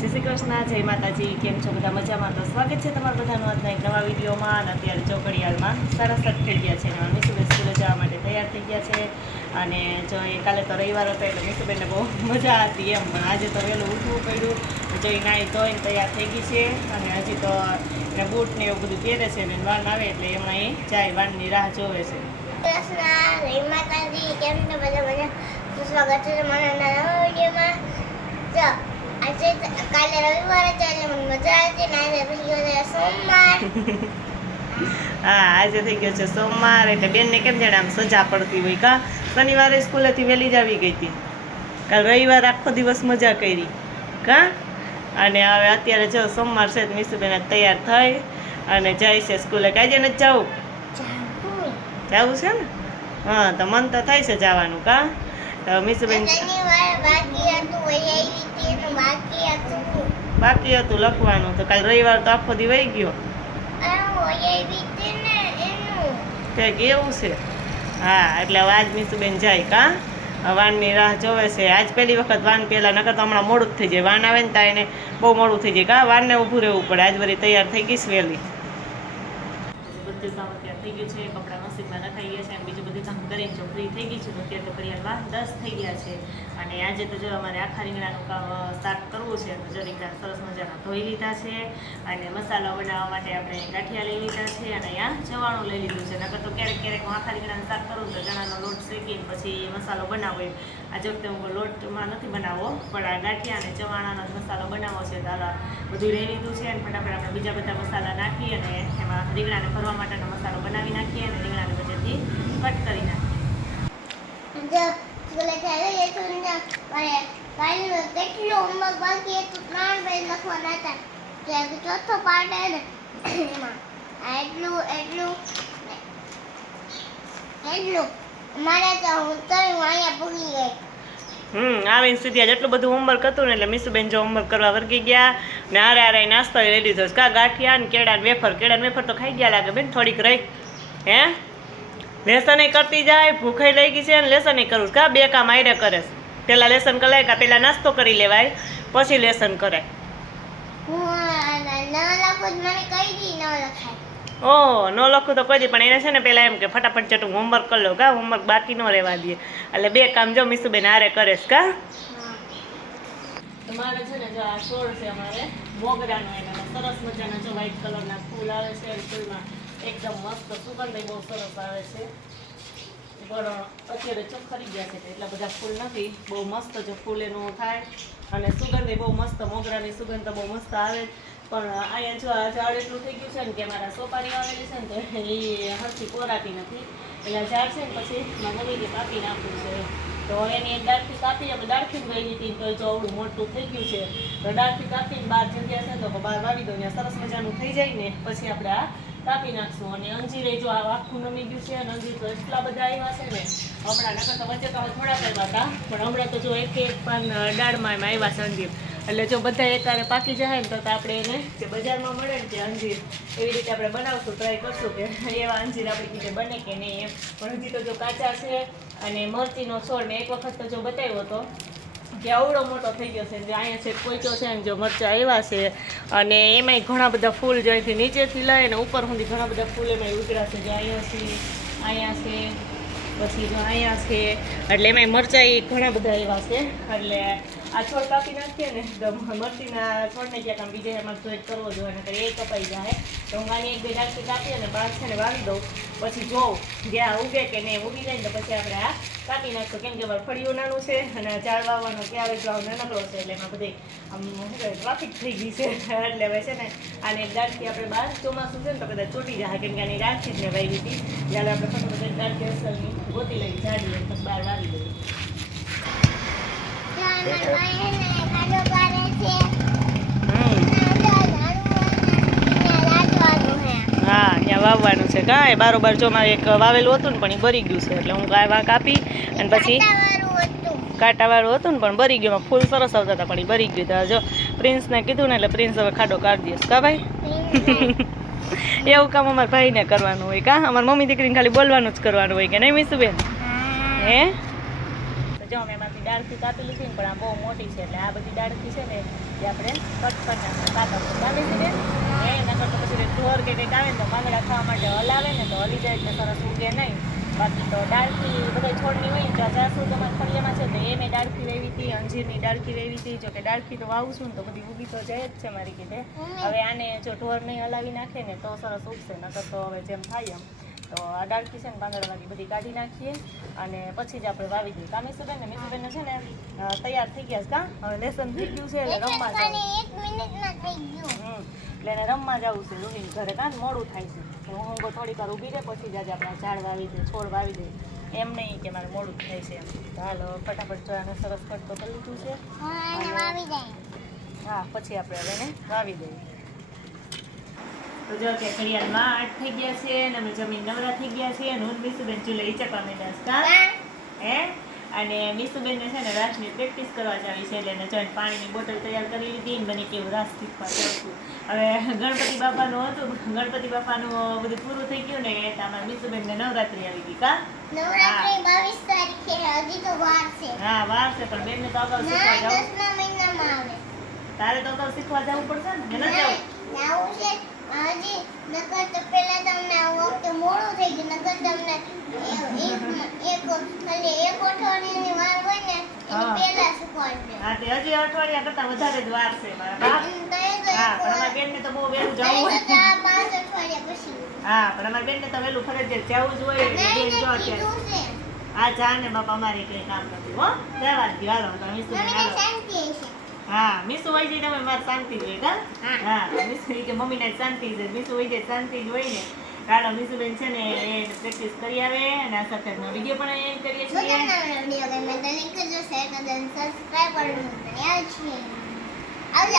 જય શ્રી કૃષ્ણ, જય માતાજી. કેમ છો બધા? મજામાં? તો સ્વાગત છે તમારા બધાનું આજના એક નવા વિડીયોમાં. અને અત્યારે ચોકડીયાળમાં 7:30 થઈ ગયા છે અને મીસુબેન સ્કૂલે જવા માટે તૈયાર થઈ ગયા છે. અને જો એ કાલે તો રવિવાર હતો એટલે મીસુબેનને બહુ મજા હતી એમ, પણ આજે તો વહેલું ઉઠવું પડ્યું. જો એ નાહી ધોઈને તૈયાર થઈ ગઈ છે અને હજી તો એને બૂટ ને એવું બધું પહેરે છે ને વાન આવે એટલે એમાં એ જાય, વાનની રાહ જોવે છે. સ્વાગત છે તમારા નવા વિડીયોમાં. આજે કાલે રવિવાર હતો એટલે મને મજા આવી ને આજે થઈ ગયો છે સોમવાર. હા, આજે થઈ ગયો છે સોમવાર એટલે બેનને કેમ જાણે આમ સજા પડતી હોય. કા શનિવારે સ્કૂલેથી વહેલી જ આવી ગઈ હતી, કાલ રવિવાર આખો દિવસ મજા કરી. કા અને હવે અત્યારે જો સોમવાર છે મીસુબેન તૈયાર થઈ અને જાય છે સ્કૂલે. કાજે નથી જવું? જવું છે ને? હા, તો મન તો થાય છે જવાનું. કા તો મીસુબેન બાકી હતું લખવાનું, તો કાલ રવિવાર તો આખો દી વહી ગયો. કંઈક એવું છે. હા, એટલે હવે આજ મીસુબેન જાય. કા વાનની રાહ જોવે છે. આજ પહેલી વખત વાન પહેલાં, નકર તો હમણાં મોડું જ થઈ જાય. વાન આવે ને ત્યાં એને બહુ મોડું થઈ જાય. કા વાનને ઊભું રહેવું પડે. આજ વળી તૈયાર થઈ ગઈશ વહેલી. બધું કામ અત્યારે થઈ ગયું છે, કપડાં મશીનમાં નખાઈ ગયા છે અને બીજું બધું કામ કરીને જો ફ્રી થઈ ગઈ છું. તો અત્યારે તો ઘડિયાળમાં 10 થઈ ગયા છે. અને આજે તો જો અમારે આખા રીંગણાનું કામ સ્ટાર્ટ કરવું છે. તો જો રીંગણા સરસ મજાના ધોઈ લીધા છે અને મસાલો બનાવવા માટે આપણે ગાંઠિયા લઈ લીધા છે અને અહીંયા ચવાણું લઈ લીધું છે. નકર તો ક્યારેક ક્યારેક હું આખા રીંગણાનું શાક કરું તો ચણાનો લોટ શેકીને પછી મસાલો બનાવો. આજે વખતે હું લોટમાં નથી બનાવવો, પણ આ ગાંઠિયા અને ચવાણાનો મસાલો બનાવવો છે. તો બધું લઈ લીધું છે અને ફટાફટ આપણે બીજા બધા મસાલા નાખી અને એમાં રીંગણાને ભરવા માટેનો મસાલો બનાવી નાખીએ અને રીંગણાને વચ્ચેથી કટ કરી નાખીએ. કેટલું હોમવર્ક બાકી હતું, 3 પેજ લખવાના હતા. ચોથો પાર્ટ ને એટલું મારે તો હું તો અહીંયા પૂરી ગઈ. આવીને સુધી જેટલું બધું હોમવર્ક હતું ને એટલે મીસુબેન જો હોમવર્ક કરવા વર્ગી ગયા ને હારે નાસ્તો લઈ લીધો. કા ગાંઠિયા ને કેળા વેફર તો ખાઈ ગયા લાગે બેન, થોડીક રહી. હે લેસન કરતી જાય, ભૂખાઈ લઈ ગઈ છે અને લેસન કરું. કા બે કામ આયરે કરે. પેલા લેસન કરાય, કા પેલા નાસ્તો કરી લેવાય પછી લેસન કરાય. ઓહ, ન લખું તો કોઈ દી, પણ એને છે ને પેલા એમ કે ફટાફટ ચટું હોમવર્ક કરી લો. કા હોમવર્ક બાકી ન રહેવા દે એટલે બે કામ જો મીસુબેન હારે કરે છે. કા તમારે છે ને જો આ છોડ છે અમારે મોગરાનો, એના સરસ મજાના જો વ્હાઈટ કલરના ફૂલ આવે છે. ફૂલમાં એકદમ મસ્ત સુગંધ બહુ સરસ આવે છે. પણ અત્યારે ચોખ્ખરી ગયા છે એટલા બધા ફૂલ નથી. બહુ મસ્ત જો ફૂલ એનું થાય અને સુગંધ બહુ મસ્ત, મોગરાની સુગંધ તો બહુ મસ્ત આવે. પણ અહીંયા જો આ ઝાડ એટલું થઈ ગયું છે ને કે મારા સોપારી આવેલી છે ને તો એ હરખી કોરાતી નથી. એટલે ઝાડ છે ને પછી મારા મમ્મીને કાપી નાખવું છે. તો એની એક ડાળથી કાપી અમે ડાળથી જ વાવી હતી, તો જો આવડું મોટું થઈ ગયું છે. તો ડાળથી કાપીને બહાર જગ્યા છે તો બહાર વાવી દો, ત્યાં સરસ મજાનું થઈ જાય ને પછી આપણે આ કાપી નાખશું. અને અંજીરે જો આ આખું નમી ગયું છે અને અંજીર તો એટલા બધા આવ્યા છે ને હમણાં. નકર તો વચ્ચે તો થોડાક આવ્યા હતા, પણ હમણાં તો જો એક પાન ડાળમાં એમાં આવ્યા છે અંજીર. એટલે જો બધા એકારે પાકી જાય ને તો આપણે એને જે બજારમાં મળે ને જે અંજીર એવી રીતે આપણે બનાવશું, ટ્રાય કરશું કે એવા અંજીર આપણી રીતે બને કે નહીં એમ. પણ હજી તો જો કાચા છે. અને મરચીનો છોડ મેં એક વખત તો જો બતાવ્યો હતો કે આવડો મોટો થઈ ગયો છે. અહીંયા છે કોઈચો છે ને જો મરચાં આવ્યા છે અને એમાંય ઘણા બધા ફૂલ જો અહીંથી નીચેથી લઈને ઉપર સુધી ઘણા બધા ફૂલ એમાં ઉતર્યા છે. જો અહીંયા છે પછી જો અહીંયા છે, એટલે એમાંય મરચાં ઘણા બધા એવા છે. એટલે આ છોડ કાપી નાખીએ ને તો મરચીના છોડને ક્યાંક આમ બીજે એમાં જોઈ કરવો જોઈએ, નકર એ કપાઈ જાય. તો હું આની એક બે ડાળખી કાપી અને બહાર છે ને વાવી દઉં, પછી જોઉં જ્યાં ઉગે કે નહીં. ઉગી જાય ને તો પછી આપણે આ કાપી નાખશું. કેમ કે અમારે ફળિયું નાનું છે અને ઝાડ વાવવાનો ક્યારે જાવ નાનકડો છે એટલે એમાં બધી આમ ટ્રાફિક થઈ ગઈ છે. એટલે હવે છે ને આને એક ડાળખી આપણે બહાર ચોમાસું છે ને તો કદાચ ચોટી જાય, કેમ કે આની ડાળખી જ મેં વાવી હતી. જ્યારે આપણે ફટાફટ ડાળખી અસલની ગોતી લઈ ઝાડીએ પછી બહાર વાવી દઈએ. હા, અહીંયા વાવવાનું છે. કા એ બારોબાર જો મારે એક વાવેલું હતું ને પણ એ બરી ગયું છે એટલે હું કાપી અને પછી કાંટાવાળું હતું ને પણ બરી ગયું. ફૂલ સરસ આવતા હતા પણ એ બરી ગયું. તો જો પ્રિન્સને કીધું ને એટલે પ્રિન્સ હવે ખાડો કાઢી દઈશ. કા ભાઈ એવું કામ અમારા ભાઈને કરવાનું હોય. કા અમારા મમ્મી દીકરીને ખાલી બોલવાનું જ કરવાનું હોય કે નહીં મીસુબેન? હે જો અમે એમાંથી ડાળખી કાપી લીધી ને પણ આ બહુ મોટી છે એટલે આ બધી ડાળખી છે ને એ આપણે કટ કરી નાખીએ કાકા ચાલી જઈએ નકર તો પછી ઢોર કે કંઈક આવે ને તો પાંદડા ખાવા માટે હલાવે ને તો હલી જાય એટલે સરસ ઉગે નહીં. બાકી તો ડાળખી બધા છોડની હોય ને જાસુ તમારા ફળિયામાં છે તો એ મેં ડાળખી વેવી હતી, અંજીરની ડાળખી વેવી હતી. જો કે ડાળખી તો વાવું છું ને તો બધી ઉગી તો જાય જ છે મારી કીધે. હવે આને જો ઢોર નહીં હલાવી નાખે ને તો સરસ ઉગશે, નકર તો હવે જેમ થાય એમ. તો આ ડાળખી છે ને પાંદડાવાળી બધી કાઢી નાખીએ અને પછી જ આપણે વાવી દઈએ. કા મીસુબેન ને છે ને તૈયાર થઈ ગયા છે. કા હવે લેસન થઈ ગયું છે એટલે રમવા જવું. એટલે એને રમવા જવું છે રૂહીને ઘરે. કાં મોડું થાય છે હું થોડીક વાર ઊભી રહે પછી જ આજે આપણે ઝાડ વાવી દઈએ, છોડ વાવી દઈએ. એમ નહીં કે મારે મોડું થાય છે એમ. તો હાલો ફટાફટ જો આને સરસ કટ તો કરી લીધું છે. હા પછી આપણે હવે એને વાવી દઈએ. તો જો કે ઘડિયાળમાં 8 થઈ ગયા છે અને અમે જમીન નવરા થઈ ગયા છીએ અને હું મીસુબેન ચૂલે ઈચકવા માંડ્યા હે. અને મીસુબેનને છે ને રાસની પ્રેક્ટિસ કરવા જાવી છે એટલે એને જોઈને પાણીની બોટલ તૈયાર કરી લીધી ને મને કેવું રાસ શીખવા જાઉં છું. હવે ગણપતિ બાપાનું હતું, ગણપતિ બાપાનું બધું પૂરું થઈ ગયું ને એટલે અમારા મીસુબેનને નવરાત્રી આવી ગઈ. કા નવરાત્રી 22 તારીખે હજી તો વાર છે. હા વાર છે પણ બેનને તો અગાઉ શીખવા જાવ. 10ના મહિનામાં આવે. તારે તો અગાઉ શીખવા જવું પડશે ને ન જવું? જાવું છે હજી નકર તો પહેલા તમને આ વખતે મોડું થઈ ગયું. નકર તમને એક અઠવાડિયાની વાર હોય ને એની પહેલા શીખવાડે. હા તે હજી અઠવાડિયા કરતા વધારે જ વાર છે મારા બાપ. હા પણ અમારી બેનને તો બહુ વહેલું જવું હોય. 5 અઠવાડિયા પછી. હા પણ અમારી બેનને તો વહેલું ફરજિયાત જવું જ હોય એટલે બેન જો અત્યારે આ જા ને બાપા અમારે કઈ કામ નથી હો. જવા જ હાલો તો મીસુ શાંતિ છે. હા મીસુ વહી જાય તમે મારે શાંતિ હોય. કા હા મીસુ કે મમ્મીને શાંતિ છે, મીસુ વહી જાય શાંતિ જ હોય ને. હાલો મીસુબેન છે ને એ પ્રેક્ટિસ કરી આવે અને આ સાથેનો વિડીયો પણ અહીં કરીએ છીએ. જો તમને વિડીયો ગમે તો લાઈક કરજો, શેર કરજો અને સબસ્ક્રાઇબ કરવાનું ભૂલતા નહીં. આવજો.